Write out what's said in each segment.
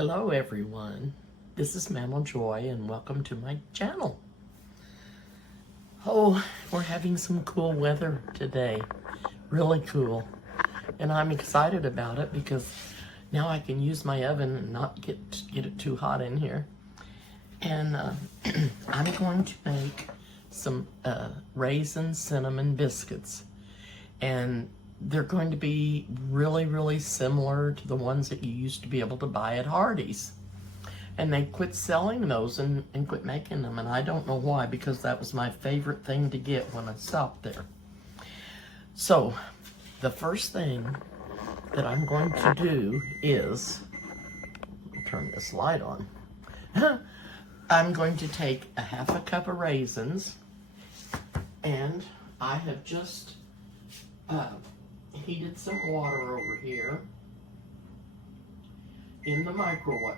Hello everyone, this is Mammal Joy and welcome to my channel. Oh, we're having some cool weather today, really cool. And I'm excited about it because now I can use my oven and not get it too hot in here. And I'm going to make some raisin cinnamon biscuits. And they're going to be really similar to the ones that you used to be able to buy at Hardee's. And they quit selling those and quit making them, and I don't know why, because that was my favorite thing to get when I stopped there. So the first thing that I'm going to do is, I'll turn this light on. I'm going to take a half a cup of raisins, and I have just heated some water over here in the microwave.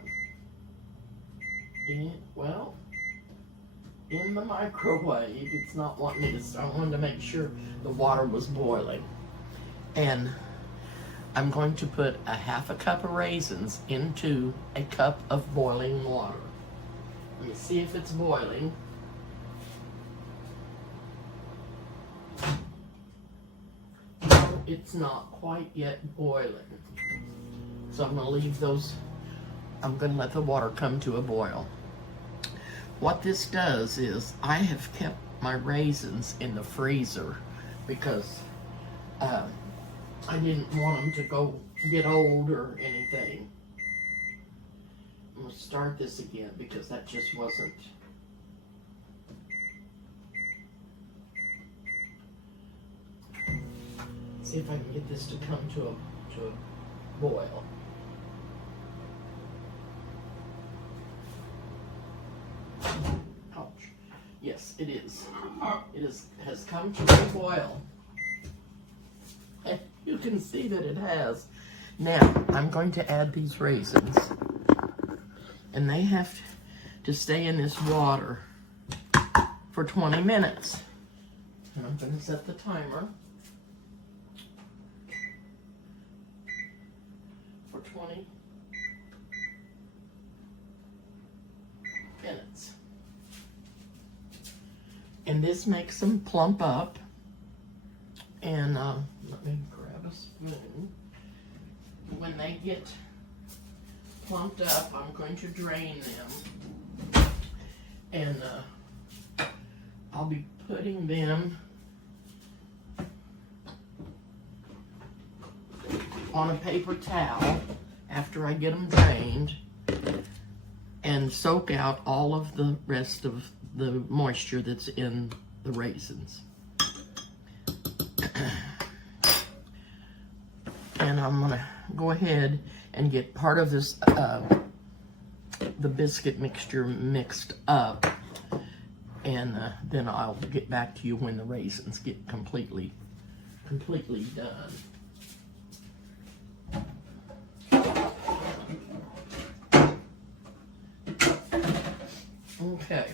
In the microwave. It's not wanting me to start. I wanted to make sure the water was boiling. And I'm going to put a half a cup of raisins into a cup of boiling water. Let me see if it's boiling. It's not quite yet boiling. So I'm going to leave those, I'm going to let the water come to a boil. What this does is I have kept my raisins in the freezer because I didn't want them to get old or anything. I'm going to start this again because that just wasn't. See if I can get this to come to a boil. Ouch. Yes, it is. Has come to a boil. And you can see that it has. Now, I'm going to add these raisins. And they have to stay in this water for 20 minutes. And I'm going to set the timer for 20 minutes. And this makes them plump up. And let me grab a spoon. When they get plumped up, I'm going to drain them. And I'll be putting them on a paper towel after I get them drained and soak out all of the rest of the moisture that's in the raisins. And I'm gonna go ahead and get part of this, the biscuit mixture mixed up, and then I'll get back to you when the raisins get completely done. Okay,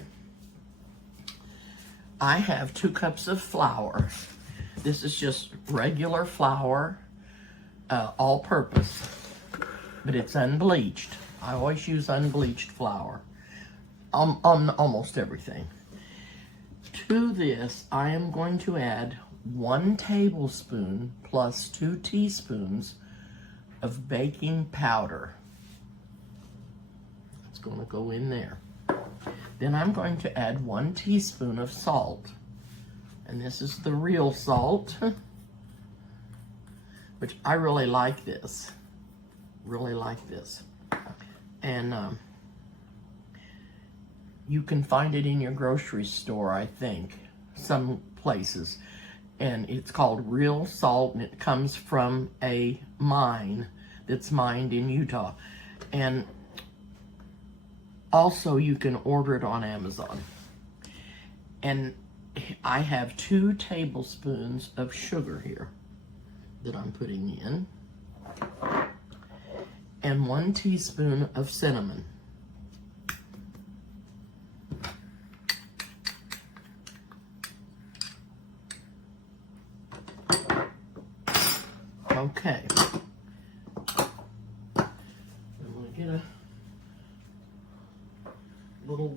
I have 2 cups of flour. This is just regular flour, all-purpose, but it's unbleached. I always use unbleached flour on almost everything. To this, I am going to add 1 tablespoon plus 2 teaspoons of baking powder. It's going to go in there. Then I'm going to add 1 teaspoon of salt. And this is the real salt, which I really like this. Really like this. And you can find it in your grocery store, I think, some places. And it's called real salt, and it comes from a mine that's mined in Utah. And also, you can order it on Amazon. And I have 2 tablespoons of sugar here that I'm putting in. And 1 teaspoon of cinnamon. Okay. I'm going to get a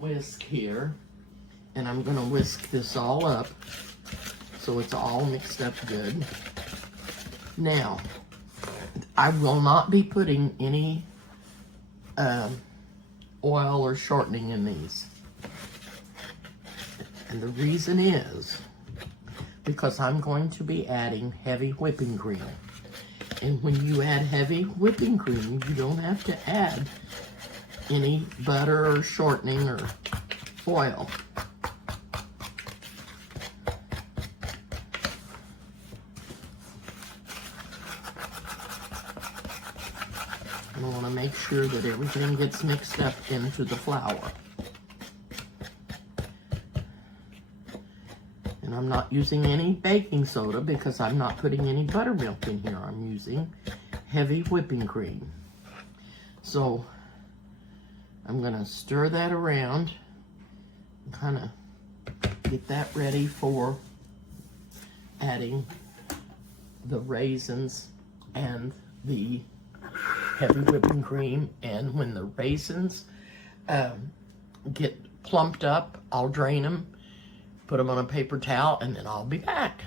whisk here, and I'm gonna whisk this all up so it's all mixed up good. Now, I will not be putting any oil or shortening in these. And the reason is because I'm going to be adding heavy whipping cream. And when you add heavy whipping cream, you don't have to add any butter or shortening or oil. I want to make sure that everything gets mixed up into the flour. And I'm not using any baking soda because I'm not putting any buttermilk in here. I'm using heavy whipping cream. So I'm going to stir that around and kind of get that ready for adding the raisins and the heavy whipping cream. And when the raisins get plumped up, I'll drain them, put them on a paper towel, and then I'll be back.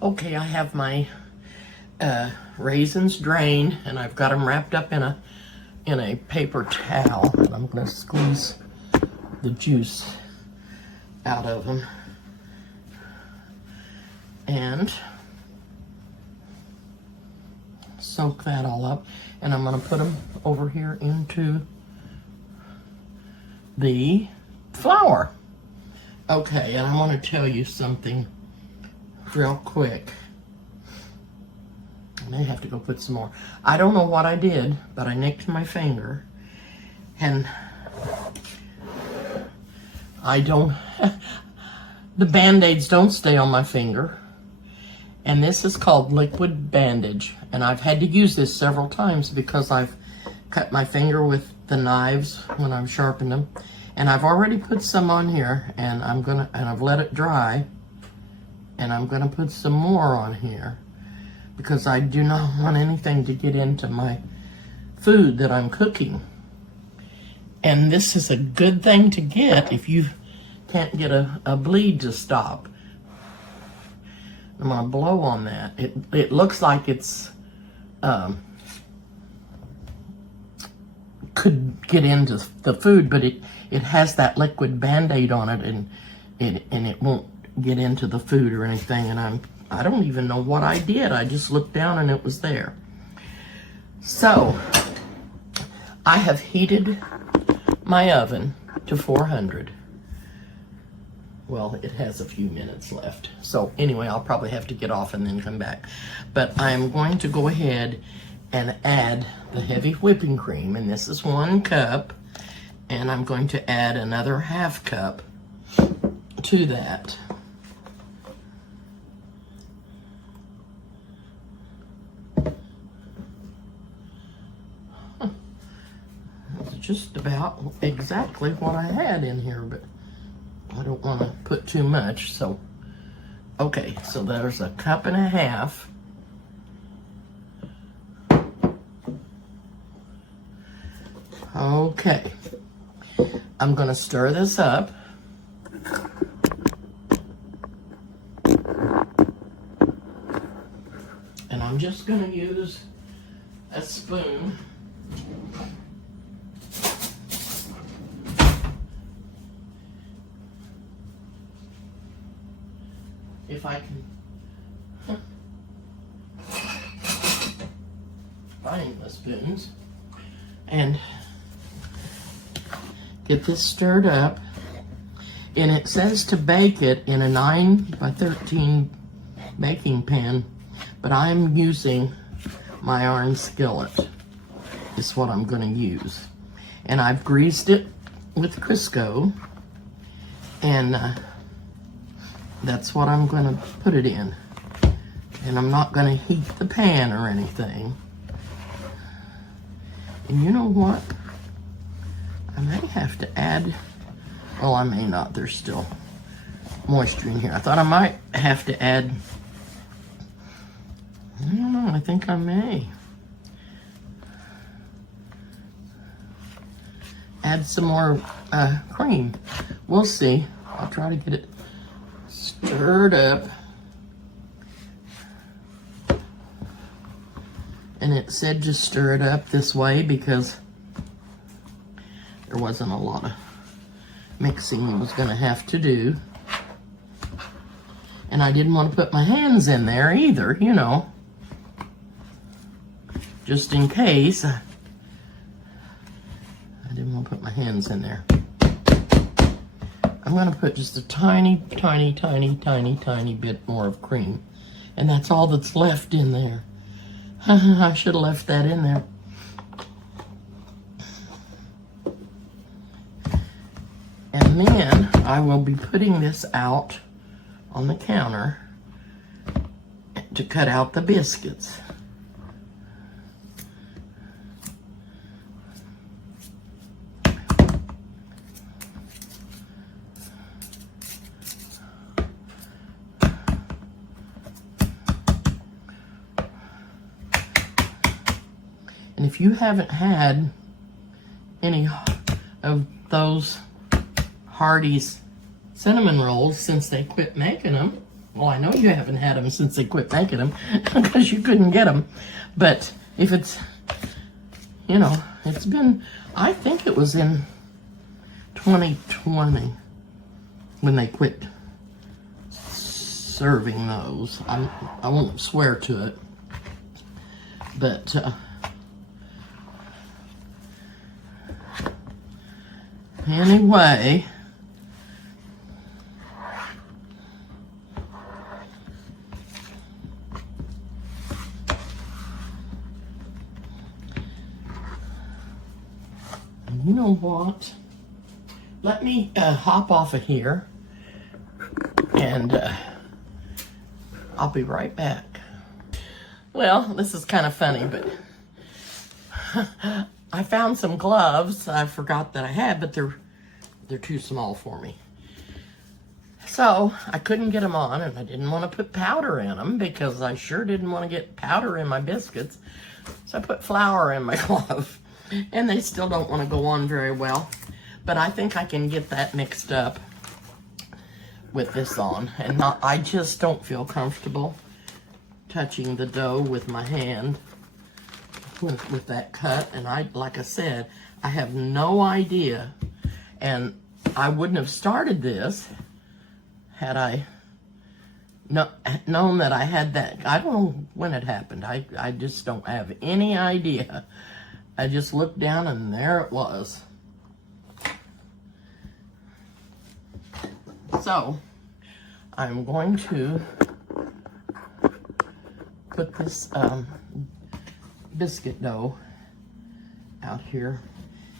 Okay, I have my raisins drained, and I've got them wrapped up in a paper towel. I'm gonna squeeze the juice out of them and soak that all up, and I'm gonna put them over here into the flour. Okay, and I want to tell you something real quick. I may have to go put some more. I don't know what I did, but I nicked my finger, and I don't, the Band-Aids don't stay on my finger, and this is called liquid bandage, and I've had to use this several times because I've cut my finger with the knives when I've sharpened them. And I've already put some on here, and I've let it dry, and I'm gonna put some more on here because I do not want anything to get into my food that I'm cooking. And this is a good thing to get if you can't get a bleed to stop. I'm gonna blow on that. It looks like it's could get into the food, but it has that liquid Band-Aid on it, and it won't get into the food or anything. And I don't even know what I did. I just looked down and it was there. So I have heated my oven to 400. Well, it has a few minutes left. So anyway, I'll probably have to get off and then come back. But I'm going to go ahead and add the heavy whipping cream, and this is 1 cup, and I'm going to add another ½ cup to that. That's just about exactly what I had in here, but I don't want to put too much, so okay, so there's 1.5 cups. Okay, I'm gonna stir this up. And I'm just gonna use a spoon. If I can find the spoons. And get this stirred up, and it says to bake it in a 9 by 13 baking pan, but I'm using my iron skillet. Is what I'm going to use, and I've greased it with Crisco, and that's what I'm going to put it in. And I'm not going to heat the pan or anything. And you know what? I may have to add, well, I may not. There's still moisture in here. I thought I might have to add, I don't know, I think I may add some more cream. We'll see. I'll try to get it stirred up. And it said just stir it up this way because there wasn't a lot of mixing I was going to have to do. And I didn't want to put my hands in there either, you know, just in case. I didn't want to put my hands in there. I'm going to put just a tiny, tiny, tiny, tiny, tiny bit more of cream. And that's all that's left in there. I should have left that in there. And then I will be putting this out on the counter to cut out the biscuits. And if you haven't had any of those Hardee's cinnamon rolls since they quit making them, well, I know you haven't had them since they quit making them because you couldn't get them. But if it's, you know, it's been, I think it was in 2020 when they quit serving those. I won't swear to it, but anyway, you know what? Let me hop off of here, and I'll be right back. Well, this is kind of funny, but I found some gloves I forgot that I had, but they're too small for me. So I couldn't get them on, and I didn't want to put powder in them because I sure didn't want to get powder in my biscuits. So I put flour in my glove, and they still don't want to go on very well. But I think I can get that mixed up with this on, and I just don't feel comfortable touching the dough with my hand with that cut. And like I said, I have no idea, and I wouldn't have started this had I known that I had that. I don't know when it happened. I just don't have any idea. I just looked down and there it was. So I'm going to put this biscuit dough out here,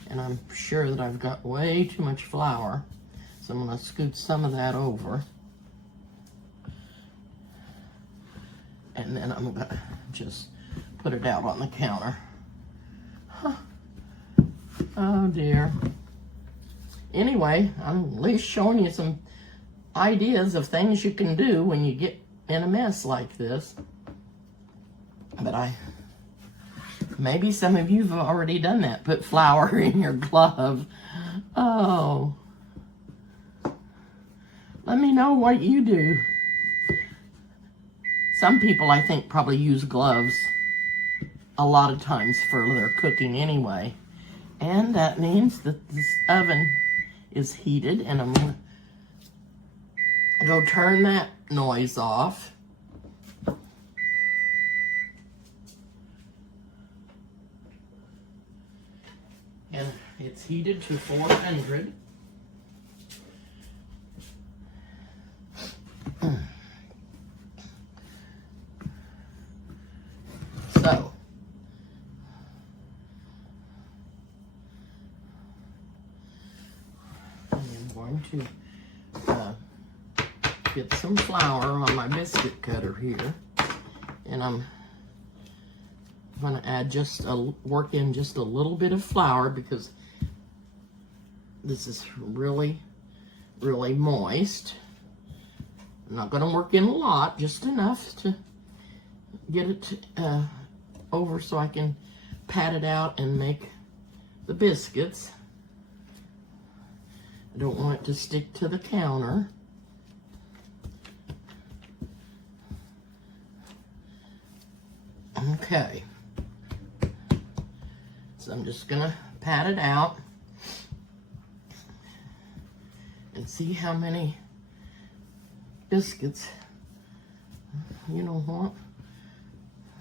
and I'm sure that I've got way too much flour, so I'm going to scoot some of that over, and then I'm going to just put it out on the counter. Huh. Oh dear. Anyway, I'm at least showing you some ideas of things you can do when you get in a mess like this. But maybe some of you have already done that. Put flour in your glove. Oh. Let me know what you do. Some people, I think, probably use gloves a lot of times for their cooking anyway. And that means that this oven is heated, and I'm going to go turn that noise off. And it's heated to 400. So, I'm going to get some flour on my biscuit cutter here, and I'm going to add work in just a little bit of flour because this is really, really moist. I'm not going to work in a lot, just enough to get it over so I can pat it out and make the biscuits. I don't want it to stick to the counter. Okay. So I'm just gonna pat it out and see how many biscuits. You know what?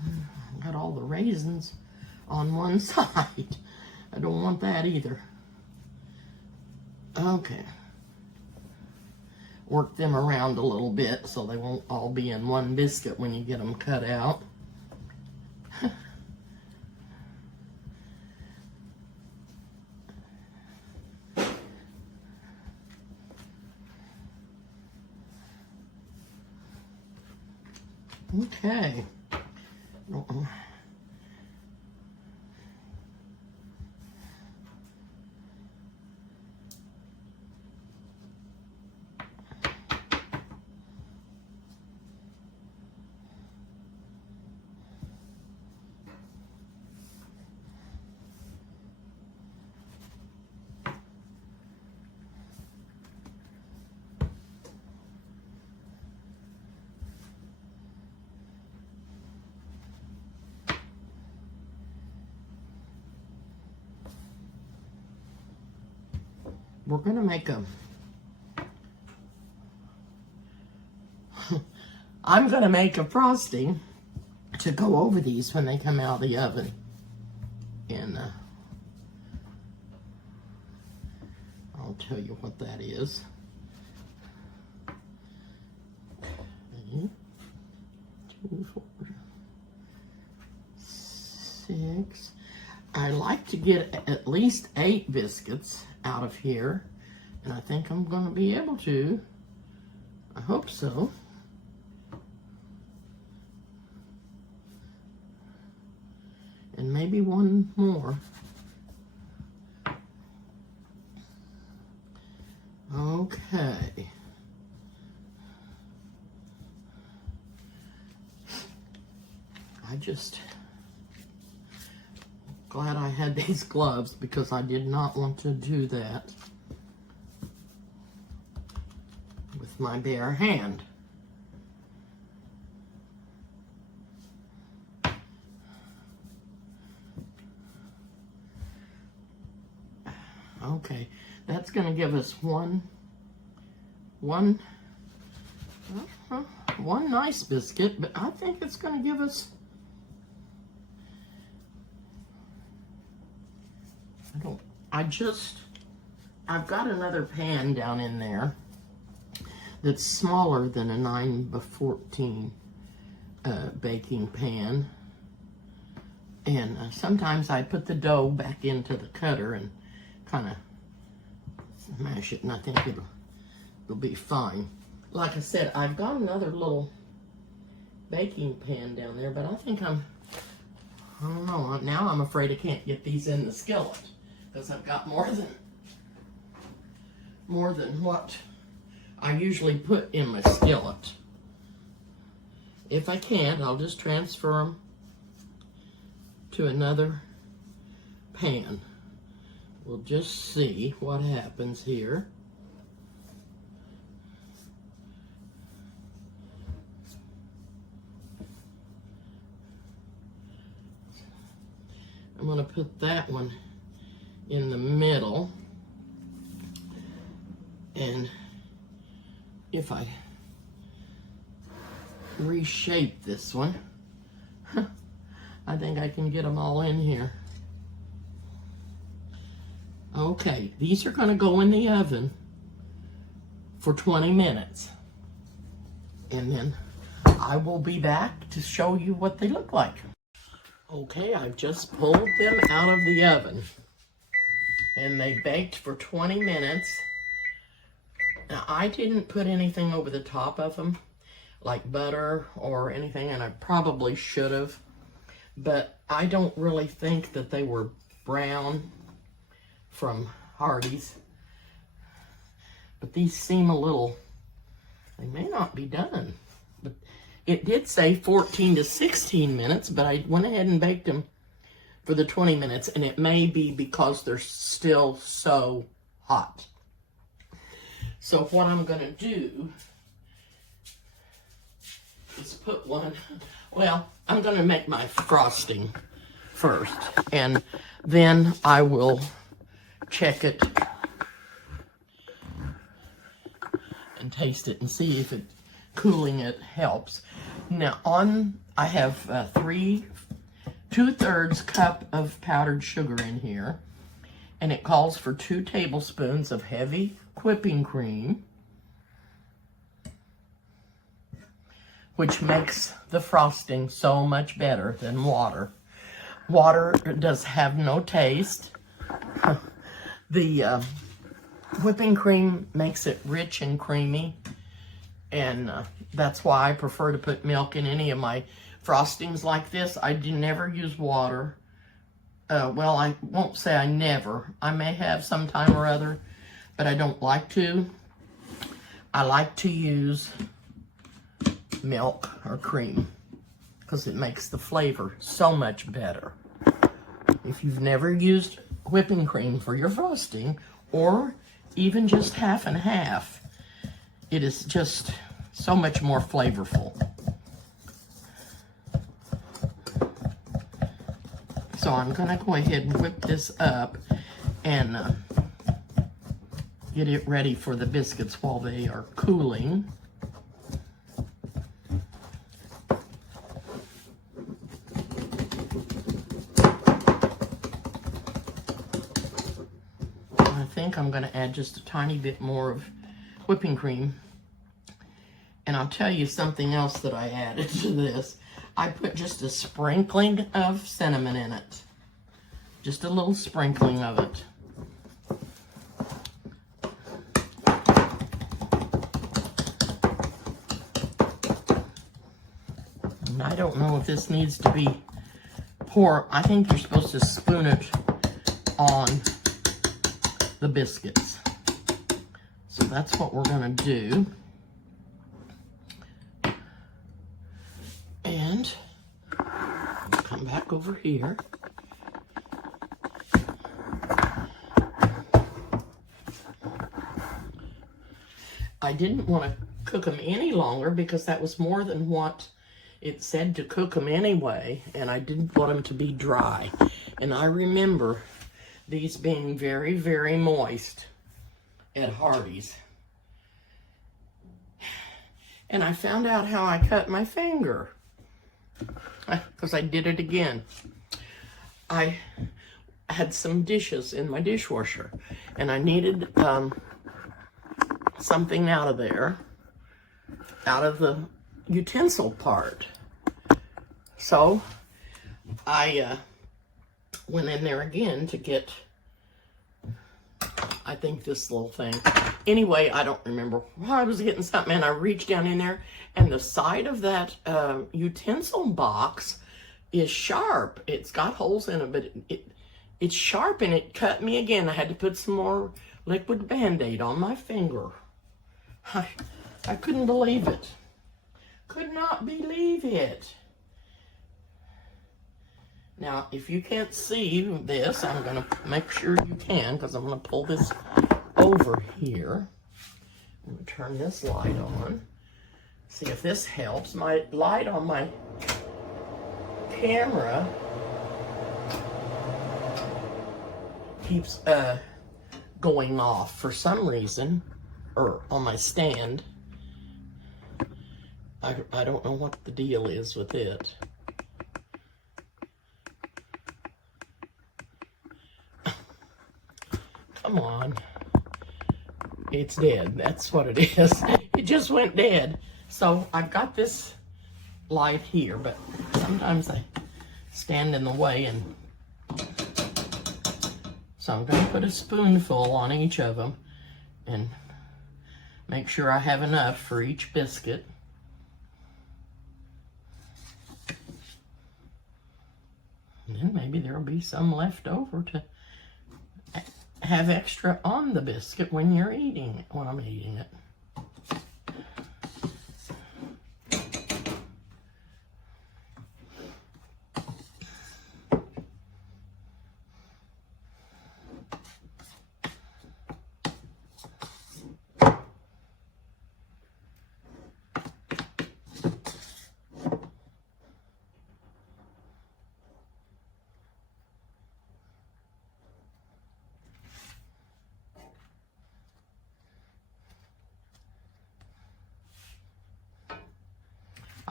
I got all the raisins on one side. I don't want that either. Okay. Work them around a little bit so they won't all be in one biscuit when you get them cut out. Okay. We're gonna make I'm gonna make a frosting to go over these when they come out of the oven. And I'll tell you what that is. 3, 2, 4, 6. I like to get at least 8 biscuits out of here, and I think I'm going to be able to. I hope so. And maybe one more. Okay. Glad I had these gloves because I did not want to do that with my bare hand. Okay, that's going to give us one nice biscuit, but I think it's going to give us, I've got another pan down in there that's smaller than a 9x14 baking pan. And sometimes I put the dough back into the cutter and kind of mash it, and I think it'll be fine. Like I said, I've got another little baking pan down there, but I think I don't know, now I'm afraid I can't get these in the skillet because I've got more than what I usually put in my skillet. If I can't, I'll just transfer them to another pan. We'll just see what happens here. I'm going to put that one in the middle, and if I reshape this one, I think I can get them all in here. Okay, these are going to go in the oven for 20 minutes, and then I will be back to show you what they look like. Okay, I've just pulled them out of the oven, and they baked for 20 minutes. Now, I didn't put anything over the top of them, like butter or anything, and I probably should have, but I don't really think that they were brown from Hardee's. But these seem a little, they may not be done. But it did say 14 to 16 minutes, but I went ahead and baked them for the 20 minutes, and it may be because they're still so hot. So what I'm going to do is put one, well, I'm going to make my frosting first, and then I will check it and taste it and see if cooling it helps. Now I have 2/3 cup of powdered sugar in here, and it calls for 2 tablespoons of heavy whipping cream, which makes the frosting so much better than water. Water does have no taste. The whipping cream makes it rich and creamy, and that's why I prefer to put milk in any of my frostings like this. I do never use water. Well, I won't say I never. I may have sometime or other, but I don't like to. I like to use milk or cream because it makes the flavor so much better. If you've never used whipping cream for your frosting, or even just half and half, it is just so much more flavorful. So I'm gonna go ahead and whip this up and get it ready for the biscuits while they are cooling. I think I'm gonna add just a tiny bit more of whipping cream. And I'll tell you something else that I added to this. I put just a sprinkling of cinnamon in it. Just a little sprinkling of it. And I don't know if this needs to be poured. I think you're supposed to spoon it on the biscuits. So that's what we're gonna do. And come back over here. I didn't want to cook them any longer because that was more than what it said to cook them anyway, and I didn't want them to be dry. And I remember these being very, very moist at Hardee's. And I found out how I cut my finger, because I did it again. I had some dishes in my dishwasher, and I needed something out of there, out of the utensil part. So I went in there again to get, I think, this little thing. Anyway, I don't remember. I was getting something, and I reached down in there, and the side of that utensil box is sharp. It's got holes in it, but it's sharp, and it cut me again. I had to put some more liquid Band-Aid on my finger. I couldn't believe it. Could not believe it. Now, if you can't see this, I'm going to make sure you can, because I'm going to pull this over here. I'm going to turn this light on. See if this helps. My light on my camera keeps going off for some reason, or on my stand. I don't know what the deal is with it. Come on. It's dead. That's what it is. It just went dead. So I've got this light here, but sometimes I stand in the way, and so I'm going to put a spoonful on each of them and make sure I have enough for each biscuit. And then maybe there'll be some left over to have extra on the biscuit when you're eating it, when I'm eating it.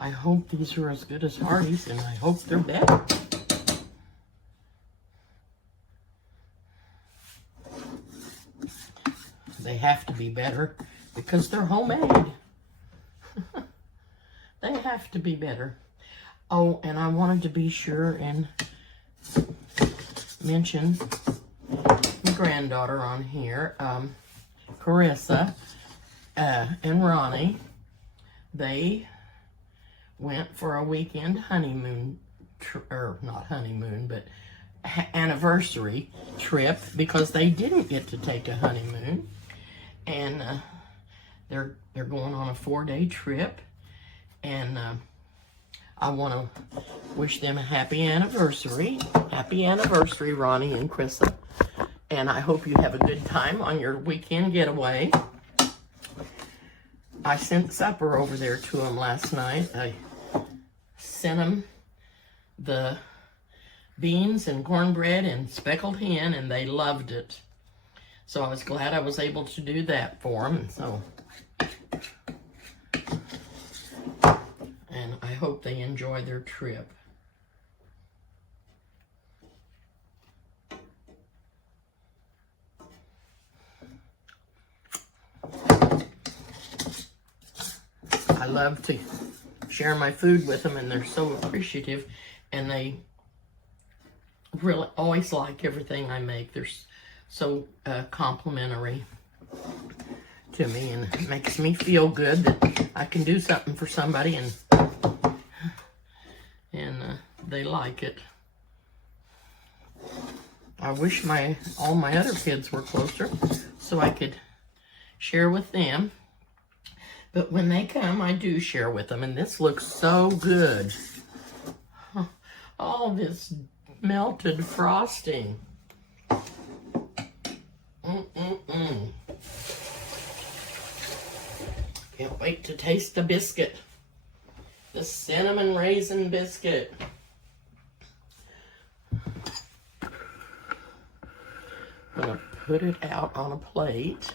I hope these are as good as Hardee's, and I hope they're better. They have to be better because they're homemade. They have to be better. Oh, and I wanted to be sure and mention my granddaughter on here, Carissa and Ronnie. They went for a weekend honeymoon, or not honeymoon, but anniversary trip, because they didn't get to take a honeymoon, and they're going on a 4-day trip, and I want to wish them a happy anniversary. Happy anniversary, Ronnie and Krista. And I hope you have a good time on your weekend getaway. I sent supper over there to them last night. I sent them the beans and cornbread and speckled hen, and they loved it. So I was glad I was able to do that for them. And I hope they enjoy their trip. I love to share my food with them, and they're so appreciative, and they really always like everything I make. They're so complimentary to me, and it makes me feel good that I can do something for somebody, and they like it. I wish all my other kids were closer so I could share with them. But when they come, I do share with them, and this looks so good. All this melted frosting. Can't wait to taste the biscuit. The cinnamon raisin biscuit. I'm gonna put it out on a plate.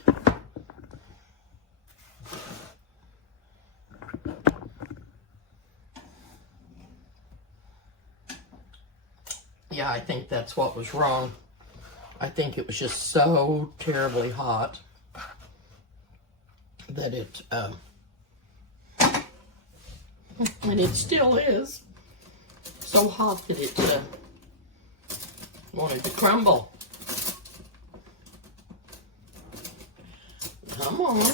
Yeah, I think that's what was wrong. I think it was just so terribly hot that it, and it still is, so hot that it wanted to crumble. Come on.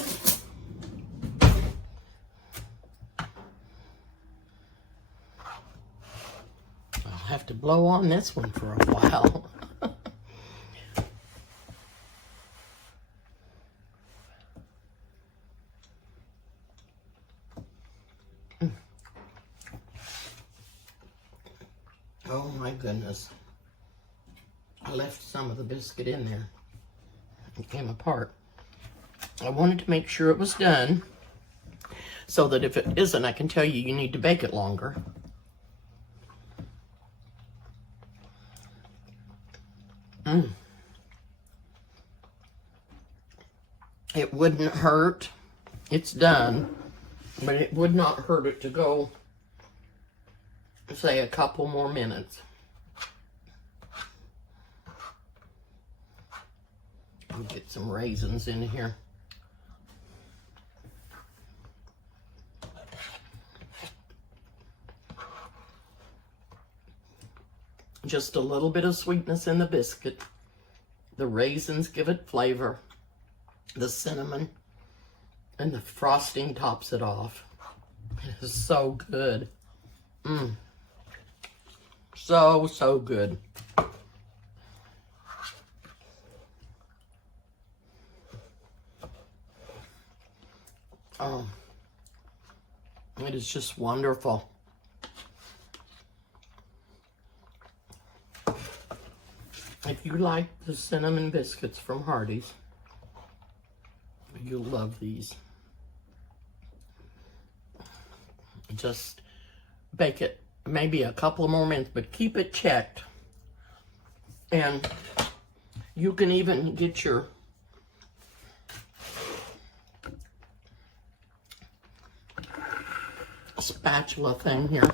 I'll have to blow on this one for a while. Oh my goodness. I left some of the biscuit in there. It came apart. I wanted to make sure it was done so that if it isn't, I can tell you you need to bake it longer. It wouldn't hurt. It's done, but it would not hurt it to go, say, a couple more minutes. I'll get some raisins in here. Just a little bit of sweetness in the biscuit. The raisins give it flavor. The cinnamon and the frosting tops it off. It is so good. So good. Oh, it is just wonderful. If you like the cinnamon biscuits from Hardee's, you'll love these. Just bake it maybe a couple more minutes, but keep it checked. And you can even get your spatula thing here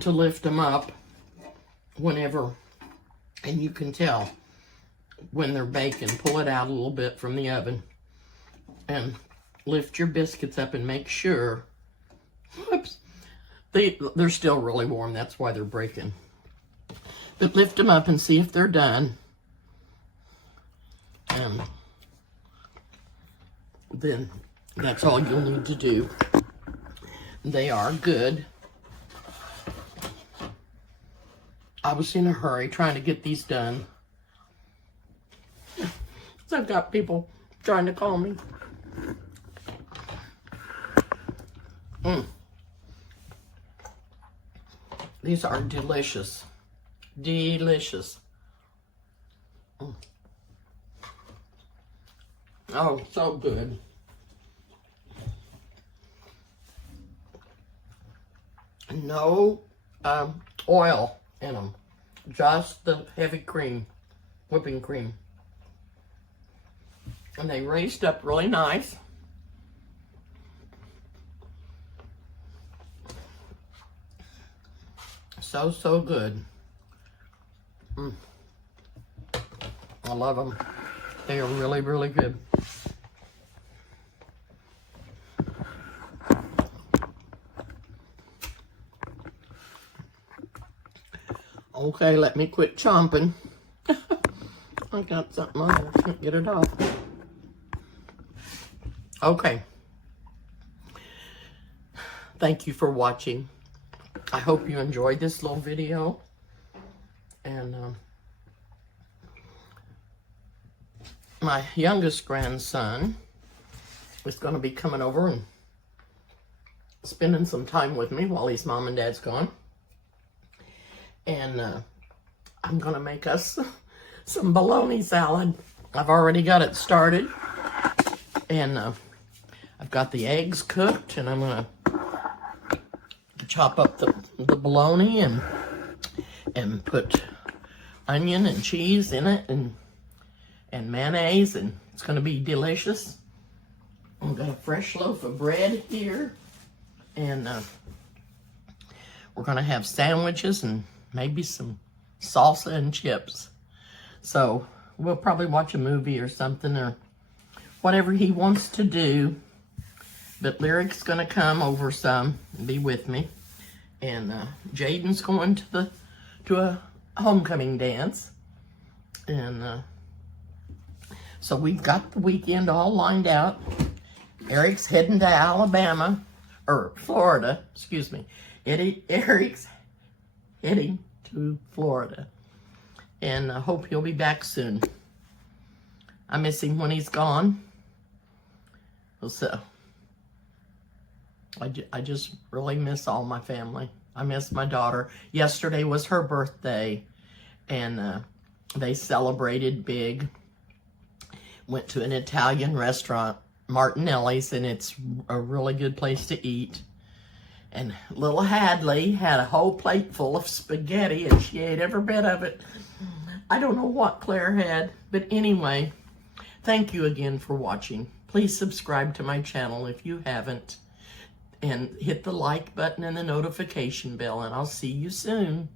to lift them up whenever, and you can tell when they're baking. Pull it out a little bit from the oven and lift your biscuits up and make sure, whoops, they're still really warm. That's why they're breaking. But lift them up and see if they're done. And then that's all you'll need to do. They are good. I was in a hurry trying to get these done. So I've got people trying to call me. These are delicious. Delicious. Oh, so good. No oil in them. Just the heavy cream, whipping cream. And they raised up really nice. So good. I love them. They are really, really good. Okay, let me quit chomping. I got something on there. Can't get it off. Okay. Thank you for watching. I hope you enjoyed this little video. And my youngest grandson is going to be coming over and spending some time with me while his mom and dad's gone. And I'm going to make us some bologna salad. I've already got it started. And I've got the eggs cooked, and I'm going to chop up the bologna and put onion and cheese in it and mayonnaise, and it's going to be delicious. I've got a fresh loaf of bread here, and we're going to have sandwiches and maybe some salsa and chips. So we'll probably watch a movie or something, or whatever he wants to do. But Lyric's going to come over some and be with me. And Jaden's going to a homecoming dance. And so we've got the weekend all lined out. Eric's heading to Alabama, or Florida, excuse me. Eric's heading to Florida. And I hope he'll be back soon. I miss him when he's gone. So I just really miss all my family. I miss my daughter. Yesterday was her birthday, and they celebrated big. Went to an Italian restaurant, Martinelli's, and it's a really good place to eat. And little Hadley had a whole plate full of spaghetti, and she ate every bit of it. I don't know what Claire had, but anyway, thank you again for watching. Please subscribe to my channel if you haven't. And hit the like button and the notification bell, and I'll see you soon.